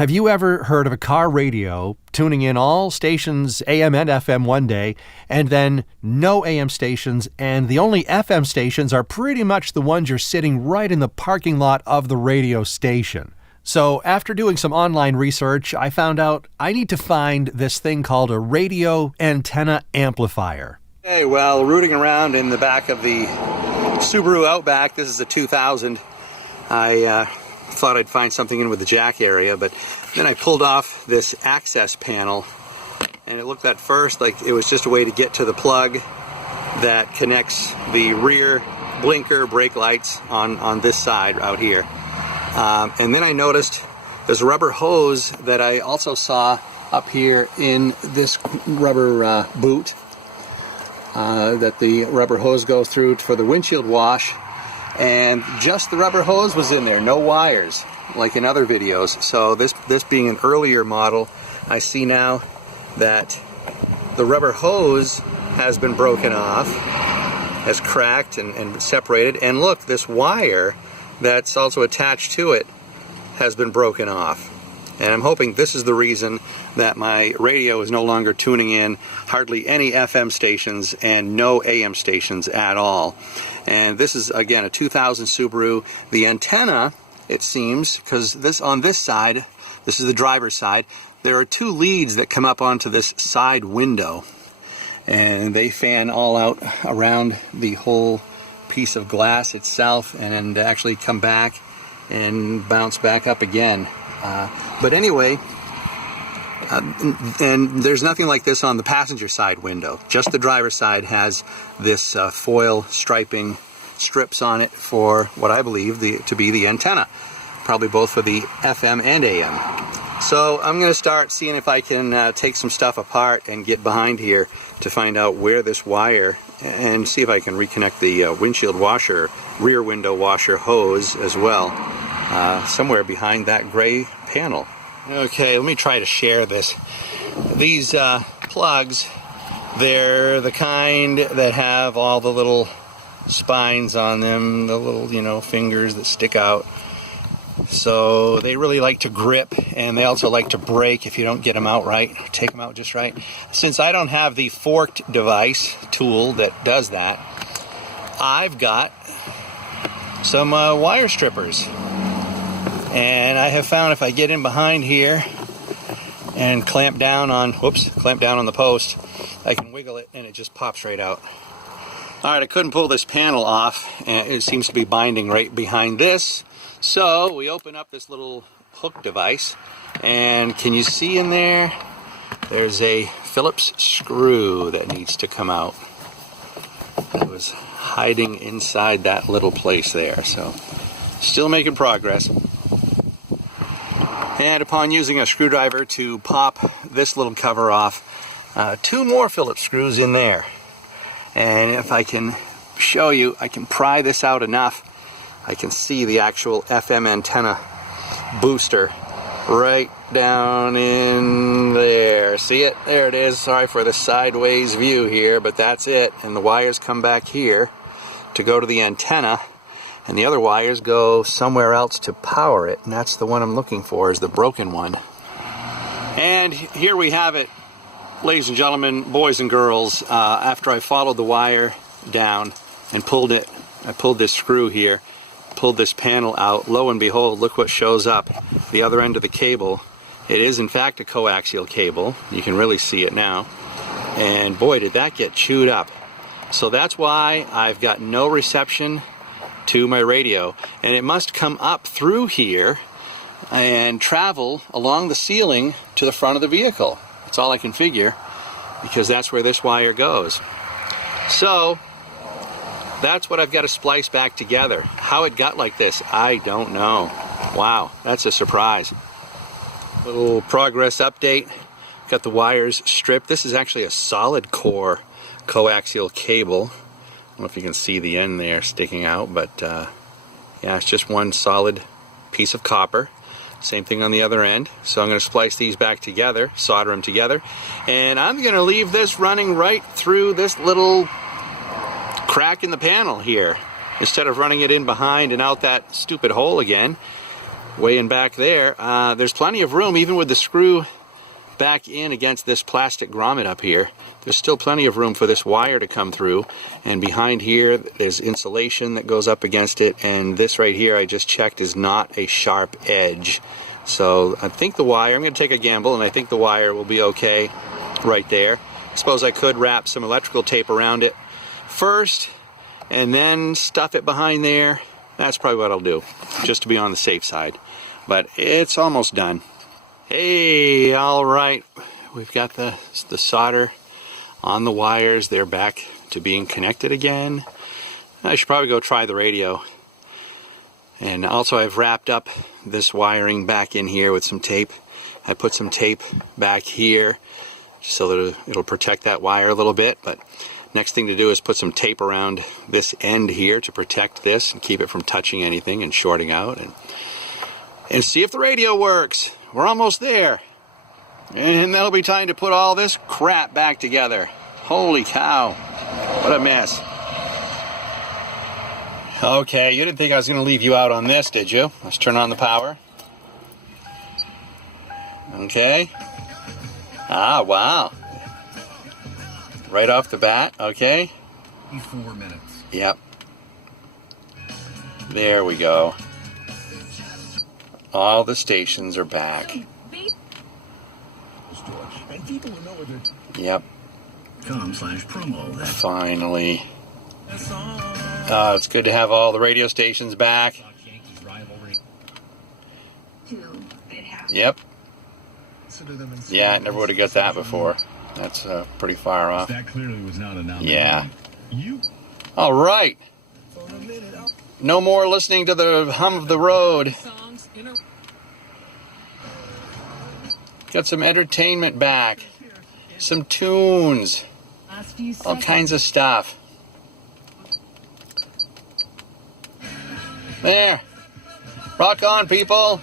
Have you ever heard of a car radio tuning in all stations AM and FM one day, and then no AM stations, and the only FM stations are pretty much the ones you're sitting right in the parking lot of the radio station? So after doing some online research, I found out I need to find this thing called a radio antenna amplifier. Hey, well, rooting around in the back of the Subaru Outback, this is a 2000, I thought I'd find something in with the jack area, but then I pulled off this access panel, and it looked at first like it was just a way to get to the plug that connects the rear blinker brake lights on this side out here. And then I noticed there's a rubber hose that I also saw up here in this rubber boot that the rubber hose goes through for the windshield wash. And just the rubber hose was in there, no wires, like in other videos. So this being an earlier model, I see now that the rubber hose has been broken off, has cracked and separated. And look, this wire that's also attached to it has been broken off. And I'm hoping this is the reason that my radio is no longer tuning in hardly any FM stations and no AM stations at all. And this is, again, a 2000 Subaru. The antenna, it seems, because on this side, this is the driver's side, there are two leads that come up onto this side window. And they fan all out around the whole piece of glass itself and actually come back and bounce back up again. But anyway, and there's nothing like this on the passenger side window. Just the driver's side has this foil striping strips on it for what I believe to be the antenna. Probably both for the FM and AM. So I'm going to start seeing if I can take some stuff apart and get behind here to find out where this wire, and see if I can reconnect the windshield washer, rear window washer hose as well. Somewhere behind that gray panel. Okay, let me try to share this. These plugs, they're the kind that have all the little spines on them, the little, fingers that stick out. So they really like to grip, and they also like to break if you don't get them out right, take them out just right. Since I don't have the forked device tool that does that, I've got some wire strippers. And I have found if I get in behind here and clamp down on the post, I can wiggle it and it just pops right out. Alright, I couldn't pull this panel off, and it seems to be binding right behind this. So we open up this little hook device, and can you see in there? There's a Phillips screw that needs to come out. It was hiding inside that little place there, so still making progress. And upon using a screwdriver to pop this little cover off, two more Phillips screws in there. And if I can show you, I can pry this out enough, I can see the actual FM antenna booster right down in there. See it? There it is. Sorry for the sideways view here, but that's it. And the wires come back here to go to the antenna. And the other wires go somewhere else to power it, and that's the one I'm looking for, is the broken one. And here we have it, ladies and gentlemen, boys and girls. After I followed the wire down and pulled it, I pulled this screw here, pulled this panel out. Lo and behold, look what shows up. The other end of the cable. It is in fact a coaxial cable. You can really see it now. And boy, did that get chewed up. So that's why I've got no reception to my radio, and it must come up through here and travel along the ceiling to the front of the vehicle. That's all I can figure, because that's where this wire goes. So that's what I've got to splice back together. How it got like this, I don't know. Wow, that's a surprise. Little progress update. Got the wires stripped. This is actually a solid core coaxial cable. I don't know if you can see the end there sticking out, but yeah, it's just one solid piece of copper. Same thing on the other end. So I'm going to splice these back together, solder them together, and I'm going to leave this running right through this little crack in the panel here, instead of running it in behind and out that stupid hole again. way in back there. There's plenty of room, even with the screw back in against this plastic grommet up here. There's still plenty of room for this wire to come through. And behind here, there's insulation that goes up against it. And this right here, I just checked, is not a sharp edge. So I think the wire, I'm going to take a gamble, and I think the wire will be okay right there. I suppose I could wrap some electrical tape around it first and then stuff it behind there. That's probably what I'll do, just to be on the safe side. But it's almost done. Hey, all right, we've got the solder on the wires. They're back to being connected again. I should probably go try the radio. And also I've wrapped up this wiring back in here with some tape. I put some tape back here so that it'll protect that wire a little bit. But next thing to do is put some tape around this end here to protect this and keep it from touching anything and shorting out. And see if the radio works. We're almost there. And that'll be time to put all this crap back together. Holy cow. What a mess. Okay, you didn't think I was going to leave you out on this, did you? Let's turn on the power. Okay. Ah, wow. Right off the bat, okay. 4 minutes. Yep. There we go. All the stations are back. Yep. .com/promo. Finally. It's good to have all the radio stations back. Yep. Yeah, I never would have got that before. That's pretty far off. That clearly was not enough. Yeah. All right. No more listening to the hum of the road. Got some entertainment back. Some tunes. All kinds of stuff. There. Rock on, people.